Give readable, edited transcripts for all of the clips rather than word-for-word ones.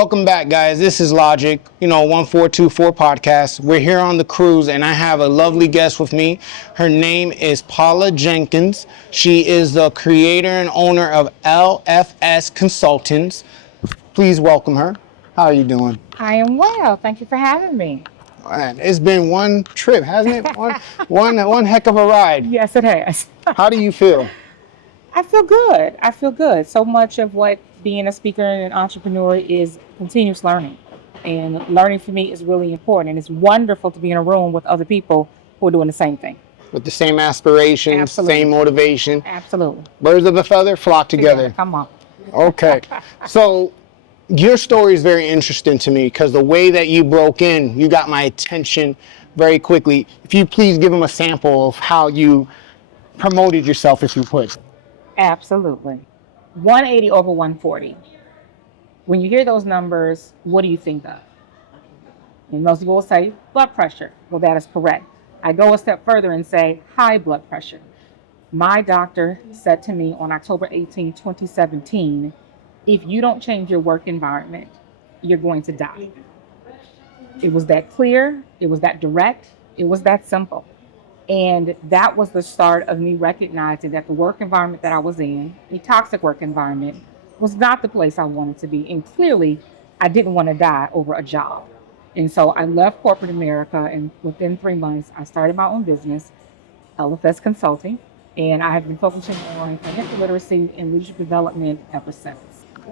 Welcome back, guys. This is Logic, 1424 podcast. We're here on the cruise, and I have a lovely guest with me. Her name is Paula Jenkins. She is the creator and owner of L.F.S Consultants. Please welcome her. How are you doing? I am well. Thank you for having me. Man, it's been one trip, hasn't it? One heck of a ride. Yes, it has. How do you feel? I feel good. I feel good. So much of what being a speaker and an entrepreneur is continuous learning. And learning for me is really important. And it's wonderful to be in a room with other people who are doing the same thing. With the same aspirations, Absolutely. same motivation. Absolutely. Birds of a feather flock together. Come on. Okay. So your story is very interesting to me because the way that you broke in, you got my attention very quickly. If you please give them a sample of how you promoted yourself, if you could. Absolutely. 180 over 140. When you hear those numbers, what do you think of? And most people will say blood pressure. Well, that is correct. I go a step further and say high blood pressure. My doctor said to me on October 18, 2017, if you don't change your work environment, you're going to die. It was that clear. It was that direct. It was that simple. And that was the start of me recognizing that the work environment that I was in, a toxic work environment, was not the place I wanted to be. And clearly, I didn't want to die over a job. And so I left corporate America, and within 3 months, I started my own business, L.F.S Consulting, and I have been focusing on financial literacy and leadership development ever since.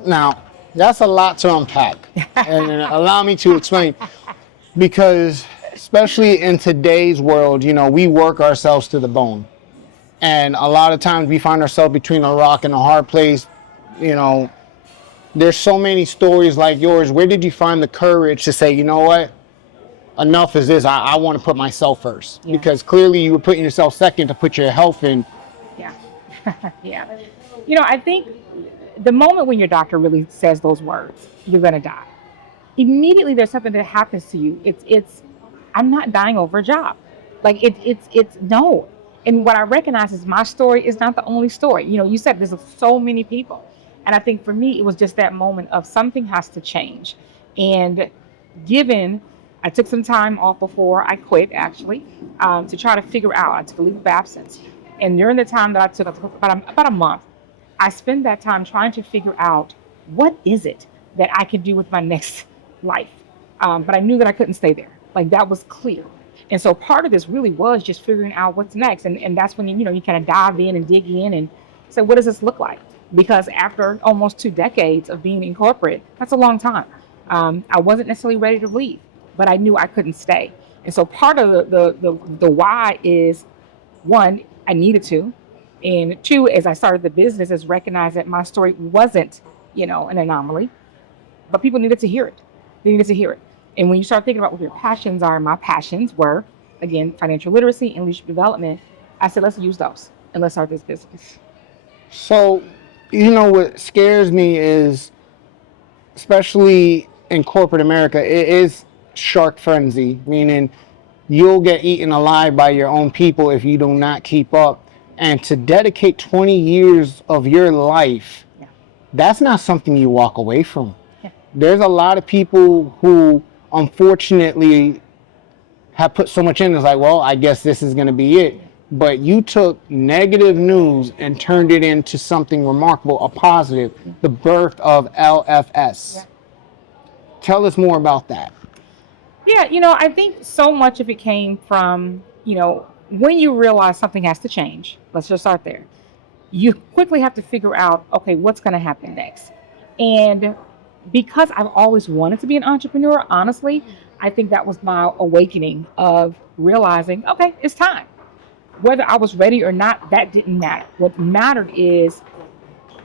Now, that's a lot to unpack. And allow me to explain. Because especially in today's world, we work ourselves to the bone. And a lot of times we find ourselves between a rock and a hard place. There's so many stories like yours. Where did you find the courage to say, you know what? Enough is this. I want to put myself first. Yeah. Because clearly you were putting yourself second to put your health in. Yeah. Yeah. I think the moment when your doctor really says those words, you're going to die. Immediately there's something that happens to you. It's I'm not dying over a job. Like it's no. And what I recognize is my story is not the only story. You said there's so many people. And I think for me, it was just that moment of something has to change. And I took some time off before I quit, actually, to try to figure out. I took a leave of absence. And during the time that I took, about a month, I spent that time trying to figure out what is it that I could do with my next life. But I knew that I couldn't stay there. Like that was clear. And so part of this really was just figuring out what's next. And that's when you kind of dive in and dig in and say, what does this look like? Because after almost 2 decades of being in corporate, that's a long time. I wasn't necessarily ready to leave, but I knew I couldn't stay. And so part of the why is, one, I needed to. And two, as I started the business, is recognize that my story wasn't, an anomaly, but people needed to hear it. They needed to hear it. And when you start thinking about what your passions are, my passions were, again, financial literacy and leadership development. I said, let's use those and let's start this business. So, what scares me is, especially in corporate America, it is shark frenzy, meaning you'll get eaten alive by your own people if you do not keep up. And to dedicate 20 years of your life, that's not something you walk away from. Yeah. There's a lot of people who unfortunately have put so much in. It's like, well, I guess this is going to be it. But you took negative news and turned it into something remarkable, a positive, the birth of L.F.S. Yeah. Tell us more about that. Yeah, I think so much of it came from, when you realize something has to change, let's just start there. You quickly have to figure out, okay, what's going to happen next? And because I've always wanted to be an entrepreneur, honestly, I think that was my awakening of realizing, okay, it's time. Whether I was ready or not, that didn't matter. What mattered is,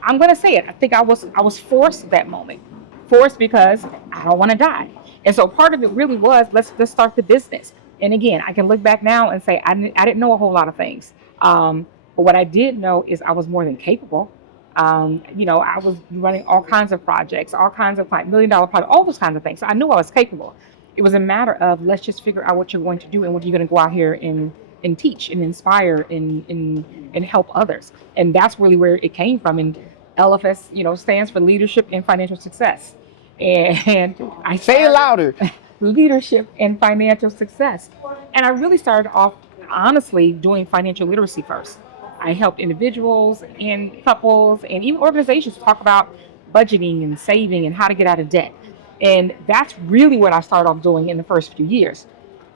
I'm going to say it, I think I was forced at that moment. Forced because I don't want to die. And so part of it really was, let's start the business. And again, I can look back now and say, I didn't know a whole lot of things. But what I did know is I was more than capable. I was running all kinds of projects, all kinds of $1 million projects, all those kinds of things. So I knew I was capable. It was a matter of, let's just figure out what you're going to do and what you're going to go out here and teach and inspire and help others. And that's really where it came from. And L.F.S, stands for Leadership and Financial Success. And I Say it started louder. leadership and financial success. And I really started off honestly doing financial literacy first. I helped individuals and couples and even organizations talk about budgeting and saving and how to get out of debt. And that's really what I started off doing in the first few years.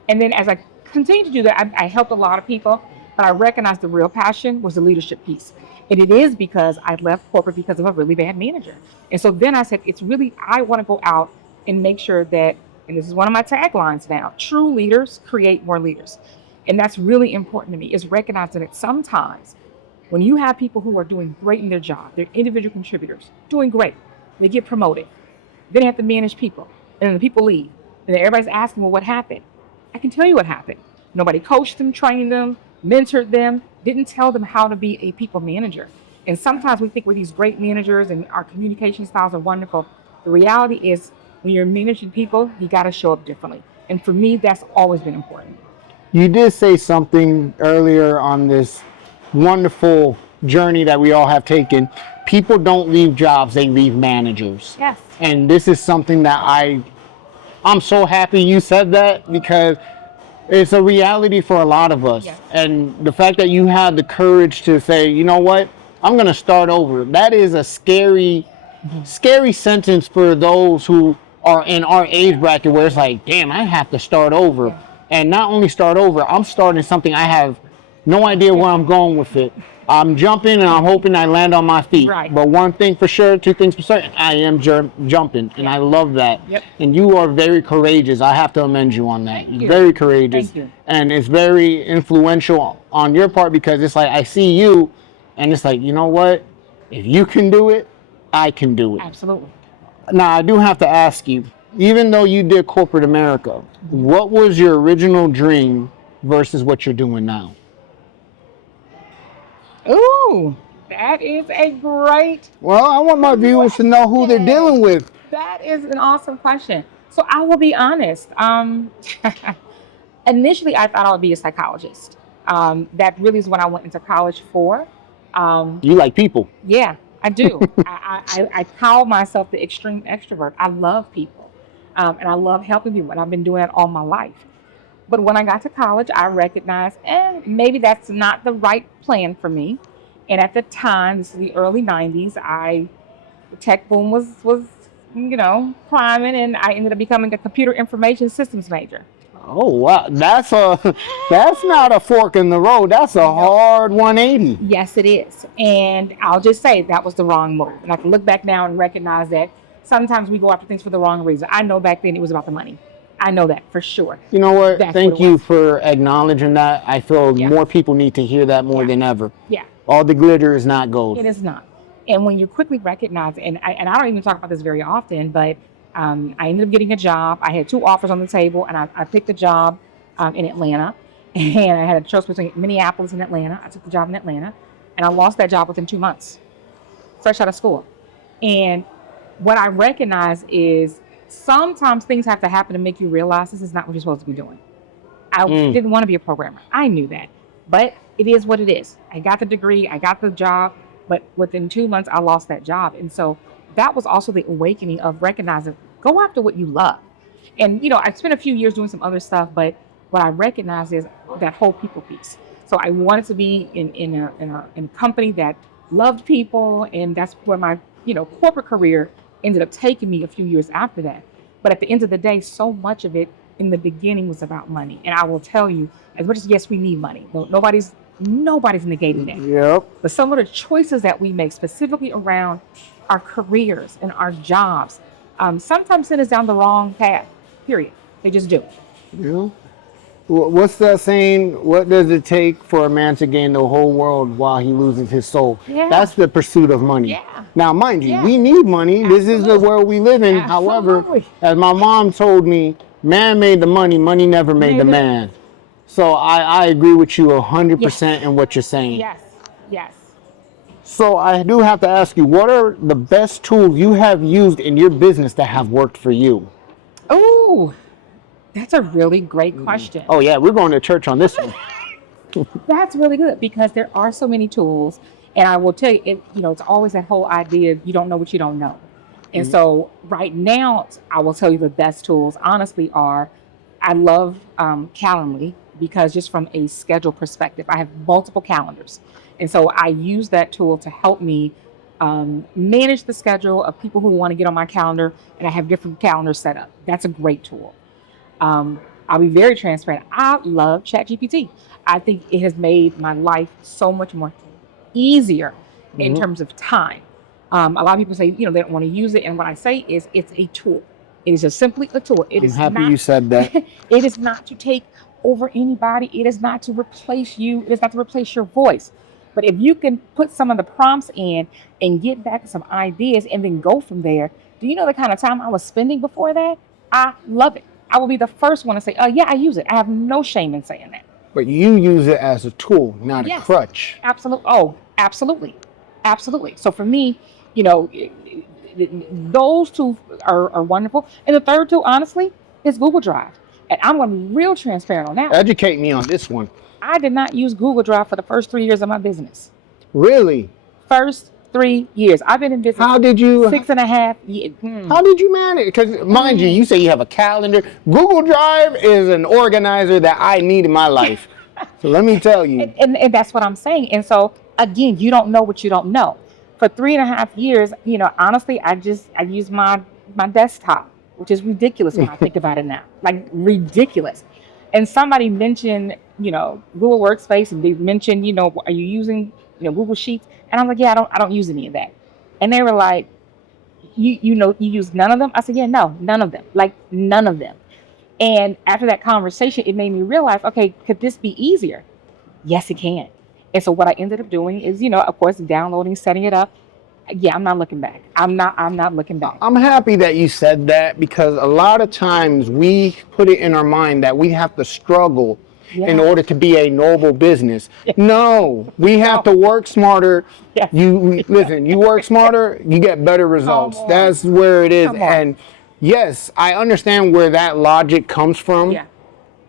And then as I continued to do that, I helped a lot of people, but I recognized the real passion was the leadership piece. And it is because I left corporate because of a really bad manager. And so then I said, it's really, I want to go out and make sure that, and this is one of my taglines now, true leaders create more leaders. And that's really important to me, is recognizing that sometimes when you have people who are doing great in their job, they're individual contributors, doing great, they get promoted, then they have to manage people, and then the people leave, and then everybody's asking, well, what happened? I can tell you what happened. Nobody coached them, trained them, mentored them, didn't tell them how to be a people manager. And sometimes we think we're these great managers and our communication styles are wonderful. The reality is, when you're managing people, you got to show up differently. And for me, that's always been important. You did say something earlier on this wonderful journey that we all have taken. People don't leave jobs, they leave managers. Yes. And this is something that I'm so happy you said that, because it's a reality for a lot of us. Yes. And the fact that you had the courage to say, you know what, I'm going to start over. That is a scary, scary sentence for those who are in our age bracket, where it's like, damn, I have to start over. Yeah. And not only start over, I'm starting something I have no idea where I'm going with it. I'm jumping and I'm hoping I land on my feet. Right. But one thing for sure, two things for certain, I am jumping, and I love that. Yep. And you are very courageous. I have to commend you on that. Thank you. Very courageous. Thank you. And it's very influential on your part, because it's like I see you, and it's like, you know what? If you can do it, I can do it. Absolutely. Now, I do have to ask you, even though you did corporate America, what was your original dream versus what you're doing now? Ooh, that is a great Well, I want my viewers to know who they're dealing with. That is an awesome question. So I will be honest. Initially, I thought I would be a psychologist. That really is what I went into college for. You like people. Yeah, I do. I call myself the extreme extrovert. I love people, and I love helping people, and I've been doing that all my life. But when I got to college, I recognized, maybe that's not the right plan for me. And at the time, this is the early '90s, the tech boom was climbing, and I ended up becoming a computer information systems major. Oh wow, that's not a fork in the road. That's a hard 180. Yes, it is. And I'll just say that was the wrong move. And I can look back now and recognize that sometimes we go after things for the wrong reason. I know back then it was about the money. I know that for sure. You know what? That's Thank what it you was. for acknowledging that. I feel Yeah. more people need to hear that more Yeah. than ever. Yeah, All the glitter is not gold. it is not. And when you quickly recognize, and I don't even talk about this very often, but I ended up getting a job. I had two offers on the table, and I picked a job in Atlanta. And I had a choice between Minneapolis and Atlanta. I took the job in Atlanta, and I lost that job within 2 months, fresh out of school. And what I recognize is sometimes things have to happen to make you realize this is not what you're supposed to be doing. I didn't want to be a programmer. I knew that. But it is what it is. I got the degree, I got the job, but within 2 months, I lost that job. And so that was also the awakening of recognizing go after what you love. And, I spent a few years doing some other stuff, but what I recognize is that whole people piece. So I wanted to be in a company that loved people, and that's where my corporate career ended up taking me a few years after that. But at the end of the day, so much of it in the beginning was about money. And I will tell you, as much as yes, we need money. Nobody's negating that. Yep. But some of the choices that we make, specifically around our careers and our jobs, sometimes send us down the wrong path. Period. They just do. Yeah. What's that saying? What does it take for a man to gain the whole world while he loses his soul? Yeah. That's the pursuit of money. Yeah. Now, mind you, Yeah. we need money. This is the Absolutely. world we live in. However, Absolutely. as my mom told me, man made the money, money never made the Made it. man. So I agree with you 100% in what you're saying. Yes. Yes. So I do have to ask you, what are the best tools you have used in your business that have worked for you? Oh, that's a really great question. Oh yeah, we're going to church on this one. That's really good because there are so many tools, and I will tell you, it's always that whole idea of you don't know what you don't know. And so right now, I will tell you the best tools honestly are, I love Calendly because just from a schedule perspective, I have multiple calendars. And so I use that tool to help me manage the schedule of people who want to get on my calendar, and I have different calendars set up. That's a great tool. Um, I'll be very transparent. I love ChatGPT. I think it has made my life so much more easier in Mhm. terms of time. A lot of people say, they don't want to use it, and what I say is, it's a tool. It is just simply a tool. It I'm is happy not. you said that. It is not to take over anybody. It is not to replace you. It is not to replace your voice. But if you can put some of the prompts in and get back some ideas and then go from there, do you know the kind of time I was spending before that? I love it. I will be the first one to say, yeah, I use it. I have no shame in saying that. But you use it as a tool, not a Yes, crutch. absolutely. Oh, absolutely. Absolutely. So for me, you know, those two are wonderful. And the third two, honestly, is Google Drive. And I'm going to be real transparent on that one. Educate me on this one. I did not use Google Drive for the first 3 years of my business. Really? First 3 years. I've been in business How did you? 6.5 years. How did you manage? Because mind you, you say you have a calendar. Google Drive is an organizer that I need in my life. So let me tell you. And that's what I'm saying. And so again, you don't know what you don't know. For 3.5 years, honestly, I use my desktop, which is ridiculous when I think about it now. Like ridiculous. And somebody mentioned, Google Workspace, and they mentioned, are you using, Google Sheets? And I'm like, yeah, I don't use any of that. And they were like, you use none of them? I said, yeah, no, none of them. Like none of them. And after that conversation, it made me realize, okay, could this be easier? Yes, it can. And so what I ended up doing is, of course, downloading, setting it up. Yeah, I'm not looking back. I'm not looking back. I'm happy that you said that because a lot of times we put it in our mind that we have to struggle in Yeah. order to be a noble business. No, we have No. to work smarter. Yes. Listen, you work smarter, you get better results. on. That's where it is. Come on. And yes, I understand where that logic comes from. Yeah.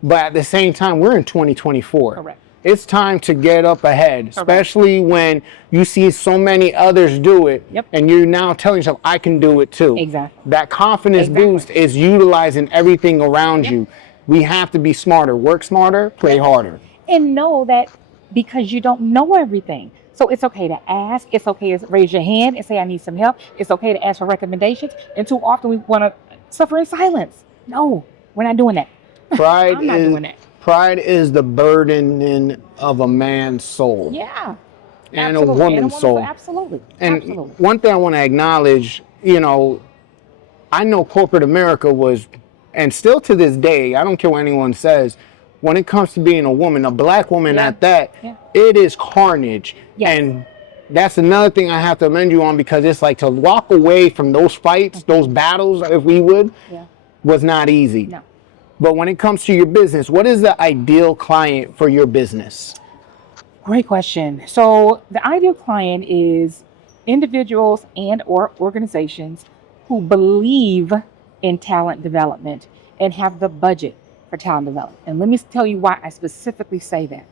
But at the same time, we're in 2024. Correct. It's time to get up ahead, especially when you see so many others do it, Yep. and you're now telling yourself, I can do it too. Exactly. That confidence Exactly. boost is utilizing everything around Yep. you. We have to be smarter, work smarter, play harder. And know that because you don't know everything. So it's okay to ask. It's okay to raise your hand and say, I need some help. It's okay to ask for recommendations. And too often we want to suffer in silence. No, we're not doing that. Pride I'm not is doing that. pride is the burdening of a man's soul Yeah. and Absolutely. a woman's soul. Absolutely. And Absolutely. one thing I want to acknowledge, I know corporate America was, and still to this day, I don't care what anyone says, when it comes to being a woman, a black woman Yeah. at that, Yeah. it is carnage. Yes. And that's another thing I have to amend you on because it's like to walk away from those fights, those battles, if we would, Yeah. was not easy. No. But when it comes to your business, what is the ideal client for your business? Great question. So the ideal client is individuals and or organizations who believe in talent development and have the budget for talent development. And let me tell you why I specifically say that.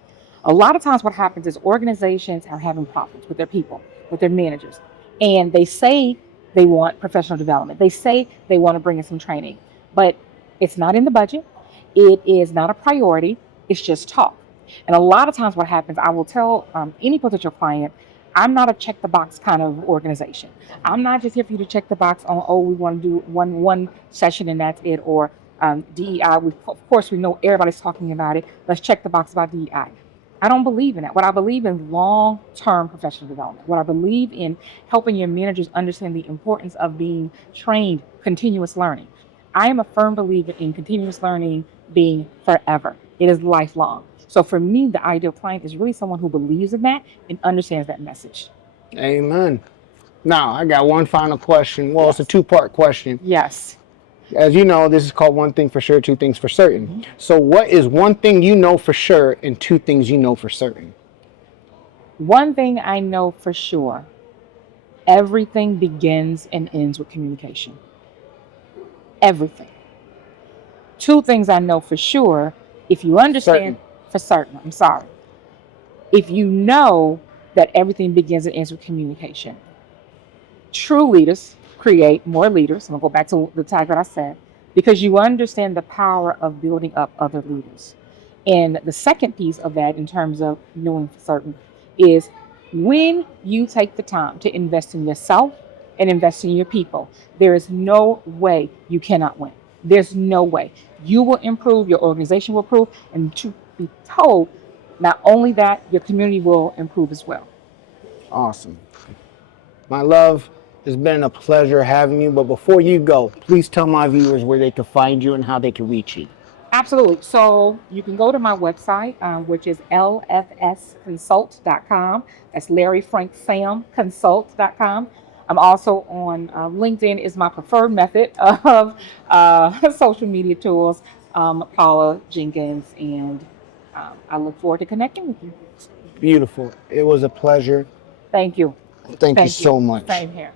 A lot of times what happens is organizations are having problems with their people, with their managers, and they say they want professional development. They say they want to bring in some training, but it's not in the budget. It is not a priority. It's just talk. And a lot of times, what happens, I will tell any potential client, I'm not a check the box kind of organization. I'm not just here for you to check the box on, oh, we want to do one session and that's it, or DEI. Of course, we know everybody's talking about it. Let's check the box about DEI. I don't believe in that. What I believe in long-term professional development. What I believe in helping your managers understand the importance of being trained, continuous learning. I am a firm believer in continuous learning being forever. It is lifelong. So for me, the ideal client is really someone who believes in that and understands that message. Amen. Now, I got one final question. Well, it's a Yes. two-part question. Yes. As you know, this is called one thing for sure, two things for certain. So what is one thing you know for sure and two things you know for certain? One thing I know for sure, everything begins and ends with communication. Everything. Two things I know for sure, if you understand for certain, I'm sorry. If you know that everything begins and ends with communication, true leaders create more leaders. I'm gonna go back to the tag that I said, because you understand the power of building up other leaders. And the second piece of that, in terms of knowing for certain, is when you take the time to invest in yourself and invest in your people, there is no way you cannot win. There's no way. You will improve, your organization will improve, and to be told, not only that, your community will improve as well. Awesome. My love, it's been a pleasure having you. But before you go, please tell my viewers where they can find you and how they can reach you. Absolutely. So you can go to my website, which is lfsconsult.com. That's Larry Frank Sam Consult.com. I'm also on LinkedIn is my preferred method of social media tools. Paula Jenkins, and I look forward to connecting with you. Beautiful. It was a pleasure. Thank you. Thank you Thank you. so much. Same here.